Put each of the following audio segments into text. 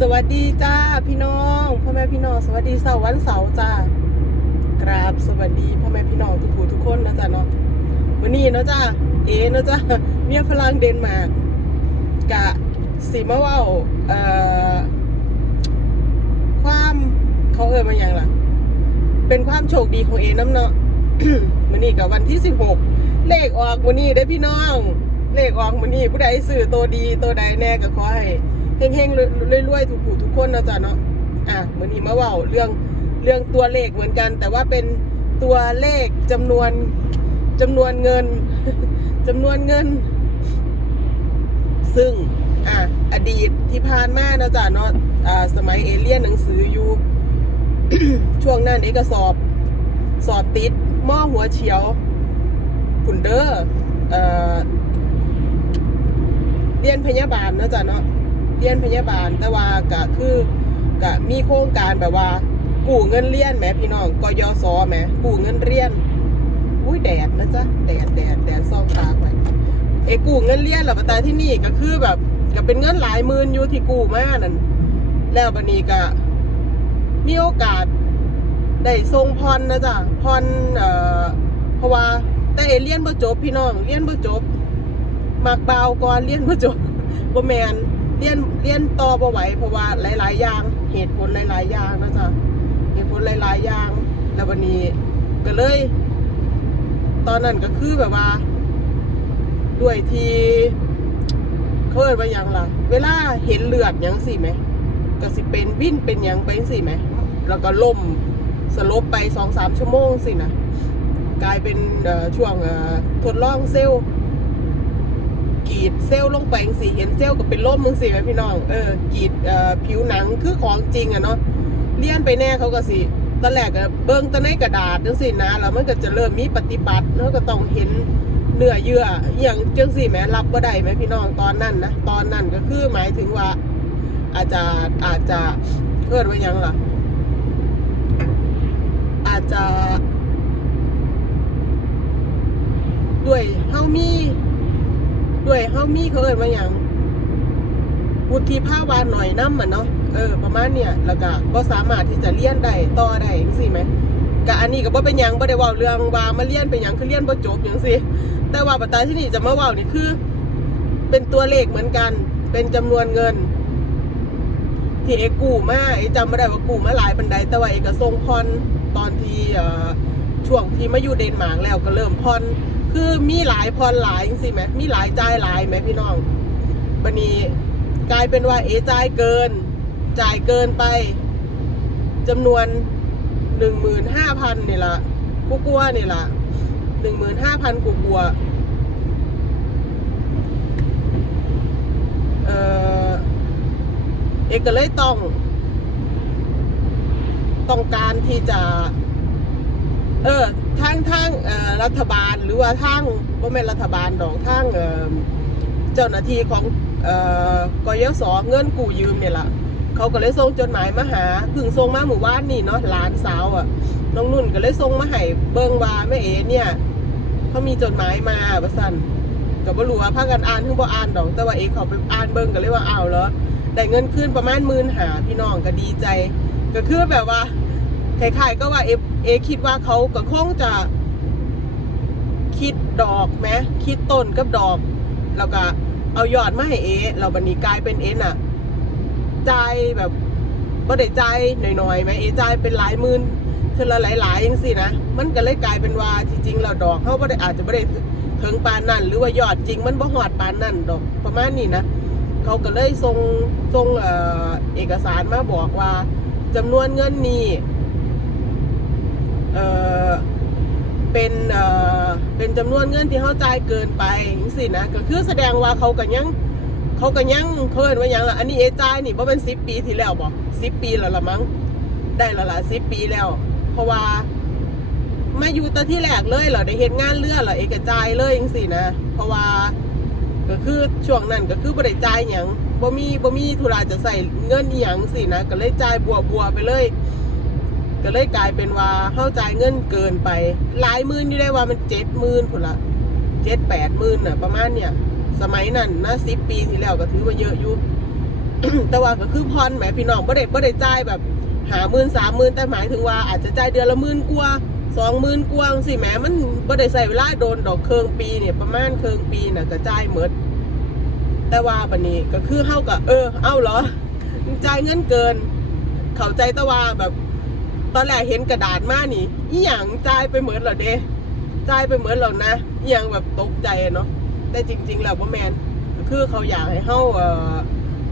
สวัสดีจ้าพี่น้องพ่อแม่พี่น้องสวัสดีเสาร์วันเสาร์จ้ากราบสวัสดีพ่อแม่พี่น้องทุกผู้ทุกคนนะจ๊ะเนาะวันนี้เนาะจ้าเอ๋เนาะจ้าเมียฝรั่งเดนมาร์กกะสีมะว่าวเอ่อความเขาเอ่ยมาอย่างล่ะ เป็นความโชคดีของเอน้ำเนาะวันนี้กับวันที่สิบหกเลขออกวันนี้ได้พี่น้อง เลขออกวันนี้ผู้ใดซื้อตัวดีตัวใดแน่ก็ขอให้ เฮงๆรวยๆถูกผู้ทุกคนนะจ๊ะเนาะอะวันนี้มาว่าเรื่องเรื่องตัวเลขเหมือนกัน แต่ว่าเป็นตัวเลขจำนวนจำนวนเงินจำนวนเงิน ซึ่งอะอดีตที่ผ่านมานะจ๊ะเนาะอ่าสมัยเอเลี่ยนหนังสืออยู่ช่วงนั้นเอกสอบ สอบติดหม้อหัวเฉียวขุนเดอร์เอ่อเรียนพยาบาลนะจ๊ะเนาะ รียนพยาบาล แต่ว่าก็คือกะมีโครงการแบบว่า กู้เงินเรียนแหมพี่น้องกยศแหมกู้เงินเรียนอุ้ยแดดนะจ๊ะแดดแดดแดดซ่องตาไปเอ้กู้เงินเรียนหรอปะตาที่นี่ก็คือแบบก็เป็นเงินหลายหมื่นอยู่ที่กู้มานั่นแล้วบันนี้ก็มีโอกาสได้ทรงพรนะจ๊ะพรเอ่อเพราะว่าแต่เอเลียนบ่จบพี่น้องเรียนบ่จบมักเบาก่อนเรียนบ่จบบ่แมน รียนเรียนต่อบ่ไหวเพราะว่าหลาย ๆ อย่าง เหตุผลหลาย ๆ อย่างนะจ๊ะเหตุผลหลาย ๆ อย่าง แล้ววันนี้ก็เลย ตอนนั้นก็คือแบบว่า ด้วยที่เขาเอิ้นว่ายังล่ะ เวลาเห็นเลือดยังสิไหมก็สิเป็นวิ่นเป็นยังไปสิไหมแล้วก็ล่มสลบไปสองสามชั่วโมงสินะกลายเป็นช่วงทดลองเซลล์ กรีดเซลล์ลงไปสิเห็นเซลล์ก็เป็นล่มมึงสิไหมพี่น้องเออกรีดผิวหนังคือของจริงอะเนาะเลี่ยนไปแน่เขาก็สิตอนแรกก็เบิ้งแตะในกระดาษจังสินะแล้วมันก็จะเริ่มมีปฏิบัติแล้วก็ต้องเห็นเนื้อเยื่ออย่างจังสิแหมรับบ่ได้ไหมพี่น้องตอนนั้นนะตอนนั้นก็คือหมายถึงว่า อาจจะอาจจะเกิดว่าหยังล่ะ อาจจะด้วยเฮามี ด้วยเฮามีเขาเอ่ยมาอย่างวุฒิภาวะหน่อยน้ำอะเนาะเออ ประมาณเนี่ยแล้วก็บ่สามารถที่จะเรียนได้ต่อได้จังซี่ไหมก็อันนี้ก็บ่เป็นหยังบ่ได้เว้าเรื่องว่ามาเรียนเป็นหยังคือเรียนบ่จบจังซี่แต่ว่าปัจจัยที่นี่จะมาเว้านี่คือ เป็นตัวเลขเหมือนกัน เป็นจำนวนเงินที่เอกกูมาเอกจำไม่ได้ว่ากูมาหลายปันใดแต่ว่าเอกก็ส่งพรตอนที่ช่วงที่มาอยู่เดนมาร์กแล้วก็เริ่มพร คือมีหลายพรหลายจริงไหมมีหลายจ่ายหลายไหมพี่น้องวันนี้กลายเป็นว่าเอจ่ายเกิน จ่ายเกินไปจำนวนหนึ่งหมื่นห้าพันนี่ละกูกลัวนี่ละหนึ่งหมื่นห้าพันกูกลัวเออเอกก็เลยต้อง ต้องการที่จะ เออทางทางรัฐบาลหรือว่าทางว่าไม่รัฐบาลดอกทางเจ้าหน้าที่ของเอ่อกยศเงินกู้ยืมเนี่ยล่ะเขาก็เลยส่งจดหมายมาหาเพึ่งส่งมาหมู่บ้านนี่เนาะหลานสาวอะน้องนุ่นก็เลยส่งมาให้เบิงว่าแม่เอ๋เนี่ยเขามีจดหมายมาว่าสั่นก็บ่รู้ว่าพากันอ่านถึงบ่อ่านดอก แต่ว่าเอ๋เขาไปอ่านเบิงก็เลยว่าเอาวเหรอได้เงินคืนประมาณหมื่นหาพี่น้องก็ดีใจ ก็คือแบบว่า คล้ายๆก็ว่าเอเอคิดว่าเขาก็คงจะ คิดดอกไหมคิดต้นกับดอก แล้วก็เอายอดมาให้เอเราบันนี้กลายเป็นเอน่ะจ่ายแบบบ่ได้จ่ายหน่อยๆไหมเอจ่ายเป็นหลายหมื่นเทือละหลายๆยังสินะมันก็เลยกลายเป็นว่าที่จริงเราดอกเขาบ่ได้อาจจะบ่ได้ถึงปานนั่นหรือว่ายอดจริงมันบ่หอดปานนั่นดอกประมาณนี้นะเขาก็เลยส่งส่งเอเอกสารมาบอกว่าจำนวนเงินนี้ เอ่อเป็นเอ่อเป็นจำนวนเงินที่เขาจ่ายเกินไปสินะก็คือแสดงว่าเขาก็ยังเขาก็ยังเขาเห็นว่าหยังล่ะอันนี้เอจ่ายนี่เพราะเป็นสิบปีที่แล้วบอกสิบปีแล้วละมั้งได้และละสิบปีแล้ว เพราะว่ามาอยู่แตะที่แรกเลยเหรอได้เห็นงานเรือเหรอเอกจ่ายเลยจังสินะ เพราะว่าก็คือช่วงนั้นก็คือบ่ได้จ่ายหยังบ่มีบ่มีธุระจะใส่เงินอหยังสินะ ก็เลยจ่ายบัวบัวไปเลย ก็เลยกลายเป็นว่าเข้าใจเงินเกินไป หลายหมื่นอยู่ได้ว่ามันเจ็ดหมื่นพุ่นละเจ็ดแปดหมื่นน่ะ ประมาณเนี่ย สมัยนั้นนะสิบปีที่แล้วก็ถือว่าเยอะอยู่แต่ว่าก็คือพรแหมพี่น้องบ่ได้บ่ได้จ่ายแบบหาหมื่นสามหมื่นแต่หมายถึงว่าอาจจะจ่ายเดือนละหมื่นกว่าสองหมื่นกว่าสิแหมมันบ่ได้ใส่เวลาโดนดอกเคืองปีเนี่ยประมาณเคืองปีน่ะก็จ่ายหมดแต่ว่าบัดนี้ก็คือเฮากับเออ เอ้าเหรอจ่ายเงินเกิน เข้าใจแต่ว่าแบบ ตอนแรกเห็นกระดาษมานี่อีหยังจ่ายไปเหมือนเหรอเด้จ่ายไปเหมือนเหรอนะอีหยังแบบตกใจเนาะแต่จริง ๆ แล้วบ่แมนคือเขาอยากให้เฮาเอ่อ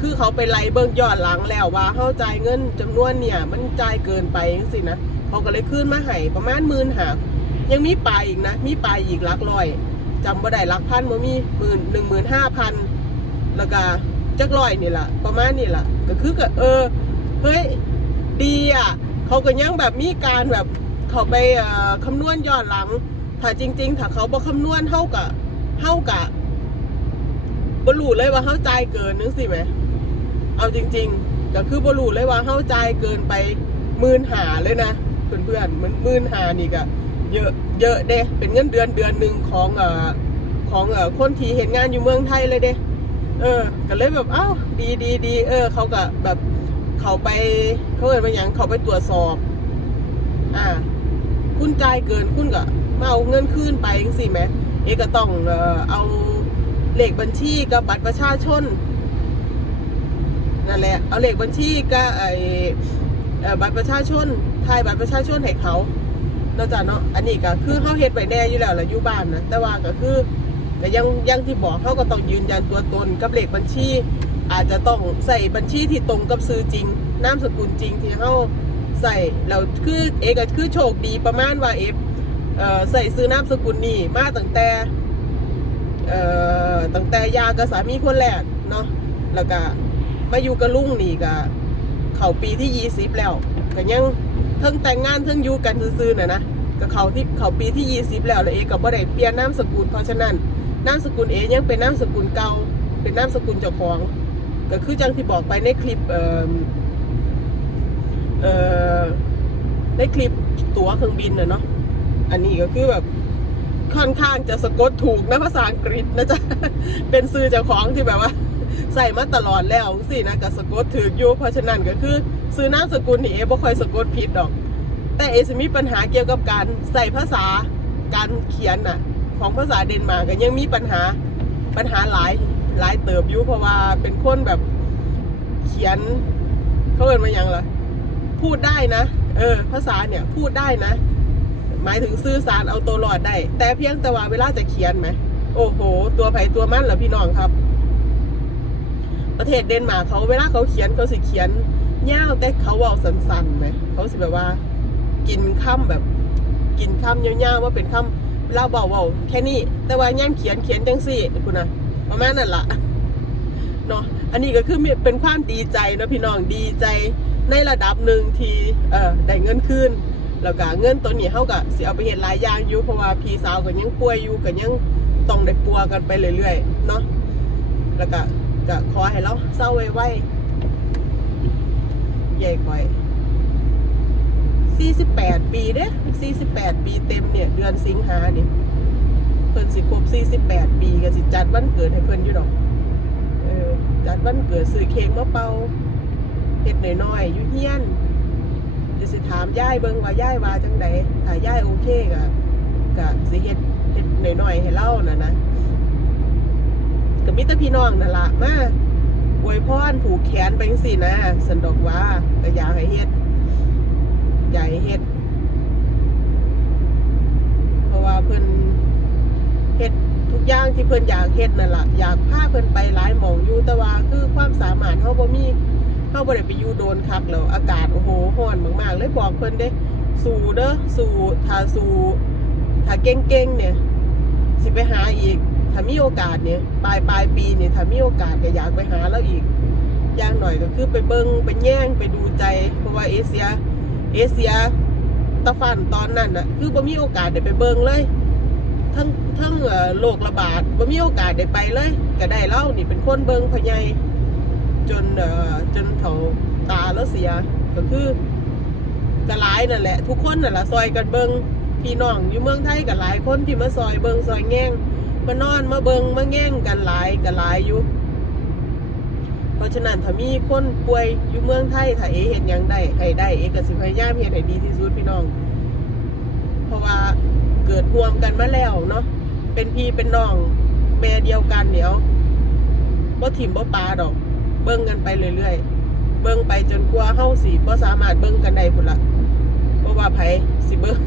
คือเขาไปไล่เบิ่งยอนหลังแล้วว่าเขาจ่ายเงินจำนวนเนี่ย มันจ่ายเกินไปจังสินะเขาก็เลยขึ้นมาให้ประมาณหมื่นหายังมีปลายอีกนะ มีปลายอีกลักร้อยจำบ่ได้ลักพันบ่มีหมื่นหนึ่งหมื่นห้าพันแล้วก็จักร้อยนี่แหละประมาณนี่แหละก็คือก็เออเฮ้ยดีอะ เขาก็ยังแบบมีการแบบเขาไปคำนวณย้อนหลัง ถ้าจริง ๆ ถ้าเขาบ่คำนวณเท่ากับเท่ากับบรูเลยว่าเข้าใจเกินนึงสิไหมเอาจริง ๆ ก็คือบรูเลยว่าเข้าใจเกินไปหมื่นหาเลยนะเพื่อนๆมันหมื่นหานี่ก็เยอะเยอะเด้เป็นเงินเดือนเดือนหนึ่งของเอ่อของเอ่อคนที่เห็นงานอยู่เมืองไทยเลยเด้เออ ก็เลยแบบอ้าวดีดีดีเออ เขาก็แบบ เขาไปเขาเอ่ยมาอย่างเขาไปตรวจสอบ อ่า คุณจ่ายเกินคุณก็มาเอาเงินคืนไปจังสิแหมเอก็ต้องเอ่อเอาเลขบัญชีกับบัตรประชาชนนั่นแหละเอาเลขบัญชีก็ไอบัตรประชาชนถ่ายบัตรประชาชนให้เขานาะจ้ะเนาะอันนี้ก็คือเขาเฮ็ดไว้แน่อยู่แล้วแหละอยู่บ้านนะแต่ว่าก็คือก็ยังยังที่บอกเขาก็ต้องยืนยันตัวตนกับเลขบัญชี อาจจะต้องใส่บัญชีที่ตรงกับซื้อจริง นามสกุลจริงที่เขาใส่แล้วคือเอกก็คือโชคดีประมาณว่าเอฟใส่ซื้อนามสกุลนี่มาตั้งแต่ตั้งแต่ยากับสามีคนแรกเนาะแล้วก็มาอยู่กับลุงนี่ก็เขาปีที่ยี่สิบแล้วก็ยังเพิ่งแต่งงานเพิ่งอยู่กันซื่อๆน่ะนะก็เขาที่เขาปีที่ยี่สิบแล้วแล้วเอก็บ่ได้เปลี่ยนนามสกุลเพราะฉะนั้นนามสกุลเอยังเป็นนามสกุลเก่าเป็นนามสกุลเจ้าของ ก็คือจังที่บอกไปในคลิปเอ่อเอ่อในคลิปตั๋วเครื่องบินนะเนาะอันนี้ก็คือแบบค่อนข้างจะสะกดถูกนะภาษาอังกฤษนะจ๊ะ เป็นซื้อเจ้าของที่แบบว่า ใส่มาตลอดแล้วสินะกับสะกดถืออยู่เพราะฉะนั้นก็คือ ซื้อนามสกุลนี่เอบ่ค่อยสะกดผิดดอก แต่เอจะมีปัญหาเกี่ยวกับการใส่ภาษาการเขียนน่ะ ของภาษาเดนมาร์กก็ยังมีปัญหาปัญหาหลาย หลายเติบอยู่เพราะว่าเป็นคนแบบเขียนเขาเอ่นมาอย่างไรพูดได้นะ เออ ภาษาเนี่ยพูดได้นะ หมายถึงสื่อสารเอาตัวรอดได้ แต่เพียงแต่ว่าเวลาจะเขียนไหม โอ้โห ตัวไผ่ตัวมันเหรอพี่น้องครับ ประเทศเดนมาร์กเขาเวลาเขาเขียนเขาสิเขียนยาวแต่เขาเว่าสั้นๆไหมเขาสิแบบว่า กินคำแบบ กินคำยาๆว่าเป็นคำเลาเบาเบาๆแค่นี้ แต่ว่าย่างเขียนเขียนจังสี่คุณนะ ประมาณนั่นละเนาะอันนี้ก็คือเป็นความดีใจนะพี่น้องดีใจในระดับหนึ่งที่เออได้เงินคืนแล้วก็เงินตัวนี้เขาก็สิเอาไปเห็นหลายอย่างอยู่เพราะว่าพี่สาวก็ยังป่วยอยู่ก็ยังต้องได้ปัวกันไปเรื่อยๆเนาะแล้วก็ก็ขอให้เราเศร้าไว้ๆใหญ่ก่อย48 ปีเด้48 ปีเต็มเนี่ย เดือนสิงหาเนี่ย พิ่นสิครบ48 ปีก็สิจัดวันเกิดให้เพิ่นอยู่ดอกเออจัดวันเกิดซื้อเค้กมาเป่าเฮ็ดน้อยๆอยู่เฮียนจะสิถามยายเบิ่งว่ายายว่าจังไดถ้ายายโอเคก็ก็สิเฮ็ดเฮ็ดน้อยๆให้เล่าน่ะนะก็มีแต่พี่น้องนั่นล่ะมาอวยพรผูกแขนไปจังซี่นะสันดอกว่าก็อยากให้เฮ็ดใหญ่เฮ็ดเพราะว่าเพิ่น ทุกอย่างที่เพิ่นอยากเฮ็ดนั่นล่ะอยากพาเพิ่นไปหลายหม่องอยู่แต่ว่าคือความสามารถเฮาบ่มีเฮาบ่ได้ไปอยู่โดนคักแล้วอากาศโอ้โหร้อนมากๆเลยบอกเพิ่นเด้สู้เด้อสู้ถ้าสู้ถ้าเก่งๆเนี่ยสิไปหาอีกถ้ามีโอกาสเนี่ยปลายปลายปีเนี่ยถ้ามีโอกาสก็อยากไปหาแล้วอีกอย่างหน่อยก็คือไปเบิงไปแย่งไปดูใจ เพราะว่าเอเชีย เอเชียตะฟันตอนนั้นน่ะคือบ่มีโอกาสได้ไปเบิงเลย ทั้งทั้งโรคระบาดบ่มีโอกาสได้ไปเลยก็ได้เล่านี่เป็นคนเบิงพอใหญายจนเอ่อจนเขาตาแล้วเสีย ก็คือกระหลายนั่นแหละ ทุกคนนั่นแหละซอยกันเบิงพี่น้องอยู่เมืองไทยกับหลายคนที่มาซอยเบิงซอยแง่งมานอนมาเบิงมาแง่งกันหลายกันหลายอยู่เพราะฉะนั้นถ้ามีคนป่วยอยู่เมืองไทยถ้าเอเห็นยังได้ให้ได้เอก็สิพยายามเฮ็ดให้ดีที่สุดพี่น้อง เพราะว่าเกิดห่วมกันมาแล้วเนาะเป็นพี่เป็นน้องแม่เดียวกันเดี๋ยวบ่ถิ่มบ่ปลาดอก เบิ่งกันไปเรื่อยๆเบิ่งไปจนกว่าเฮาสิบ่สามารถเบิ่งกันได้พุ่นละเพราะว่าไผสิเบิ่ง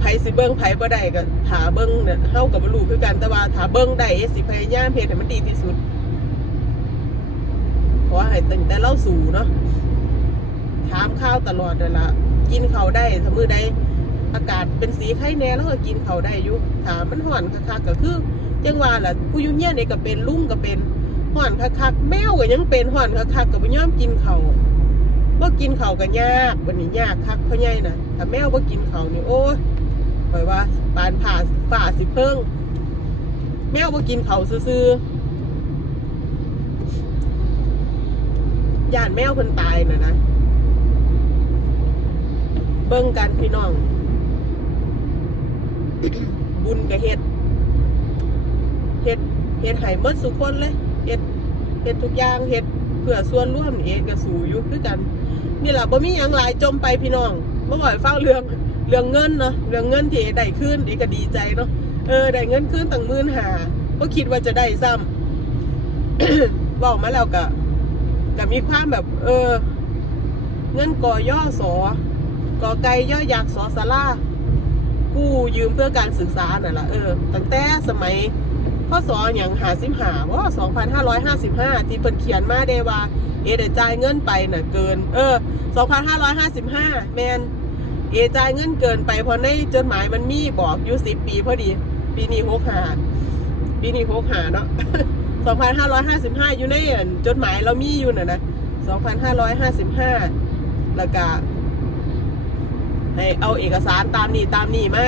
ไผสิเบิ่งไผบ่ได้ก็ถาเบิ่งเนี่ยเฮาก็บ่รู้คือกันแต่ว่าถ้าเบิ่งได้เอสิพยายามเฮ็ดให้มันดีที่สุดขอให้ตั้งแต่เล่าสู่เนาะถามข้าวตลอดเลยละกินเขาวได้ถ้ามือใด อากาศเป็นสีไข่แน่แล้วก็กินเขาได้อยู่ถามมันห่อนคักๆก็คือจังว่าล่ะผู้ยุ่งเยี่ยนเองก็เป็นลุ่งก็เป็นห่อนคักๆแมวก็ยังเป็นห่อนคักๆก็บ่ยอมกินเขาวบ่กินเขาก็ยากวันนี้ยากคักเพราะใหญ่น่ะถ้าแมวบ่กินเขานี่โอ้ยปล่อยว่าปานผ่าฝ่าสิเพิ่ง แมวบ่กินเขาซื่อย่านแมวเพิ่นตายน่ะนะ เบิ่งกันพี่น้อง บุญกับเฮ็ดเฮ็ดเฮ็ดให้หมดสุคนเลยเฮ็ดเฮ็ดทุกอย่างเฮ็ดเพื่อส่วนร่วมเองก็สู่อยู่คือกันนี่แหละบ่มีหยังหลายจมไปพี่น้องบ่บ่อยฟังเรื่องเรื่องเงินเนาะเรื่องเงินที่ได้คืนอีก็ดีใจเนาะเออได้เงินคืนตั้งหมื่นหาบ่คิดว่าจะได้ซ้ำบอกมาแล้วก็ก็มีความแบบ เออ เงินกอย่อสอกอไก่ย่อยักษ์สอสารา กู้ยืมเพื่อการศึกษาน่ะละเออตั้งแต่สมัยพศอย่างหาสิบหาว่าสองพันห้าร้อยห้าสิบห้าที่เพิ่นเขียนมาได้ว่า เอเดจ่ายเงินไปน่ะเกิน เออสองพันห้าร้อยห้าสิบห้าแมนเอจ่ายเงินเกินไปเพราะในจดหมายมันมีบอกอยู่สิบปีพอดี ปีนี้หกหาปีนี้หกหาเนาะ2,555อยู่ในอันจดหมายเรามีอยู่น่ะนะ2,555แล้วก็ ให้เอาเอกสารตามนี้ตามนี้มา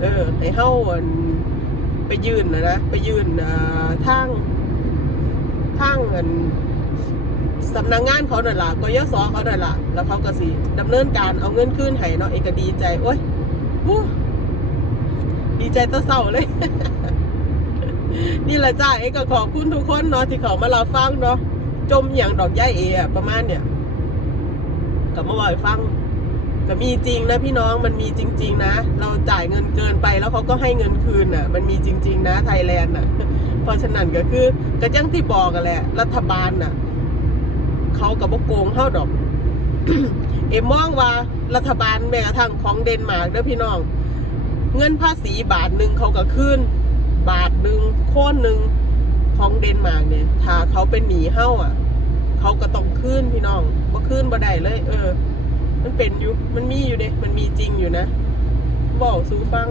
เออให้เฮ้าันไปยืนนะนะไปยืนอ่าทางทางอันสำนักงานเขาหน่อยละกยศเขาหน่อยละแล้วเขาก็สิดำเนินการเอาเงินคืนให้เนาะเอกดีใจโอ้ยดีใจตะเศร้าเลย นี่แหละจ้าเอกก็ขอบคุณทุกคนเนาะที่เขามาเราฟังเนาะจมอย่างดอกย่าเออะประมาณเนี่ยกับมาบ่อยฟัง ก็มีจริงนะพี่น้องมันมีจริง ๆ นะ เราจ่ายเงินเกินไปแล้วเขาก็ให้เงินคืนอะ มันมีจริง ๆ นะไทยแลนด์อะ เพราะฉะนั้นก็คือกระจังที่บอกกันแหละ รัฐบาลน่ะ เขากับโกงเข้าดอก เอ็มมองว่ารัฐบาลแม้กระทั่งของเดนมาร์กเด้อพี่น้อง เงินภาษีบาทหนึ่งเขาก็ขึ้น บาทหนึ่งโค่นหนึ่งของเดนมาร์กเนี่ย ถ้าเขาเป็นหนีเฮ้าอะ เขาก็ต้องขึ้นพี่น้องบ่ขึ้นบ่ได้เลย เออ มันเป็นอยู่ มันมีอยู่เด้มันมีจริงอยู่นะบอกสู้ฟัง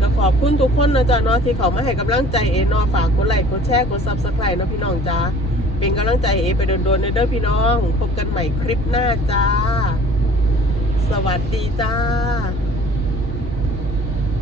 จะขอบคุณทุกคนนะจ๊ะเนาะที่เขามาให้กำลังใจเอเนาะฝากกดไลค์กดแชร์กดซับสไครต์นะพี่น้องจ้าเป็นกำลังใจเอไปโดนๆเด้อพี่น้อง พบกันใหม่คลิปหน้าจ้า สวัสดีจ้า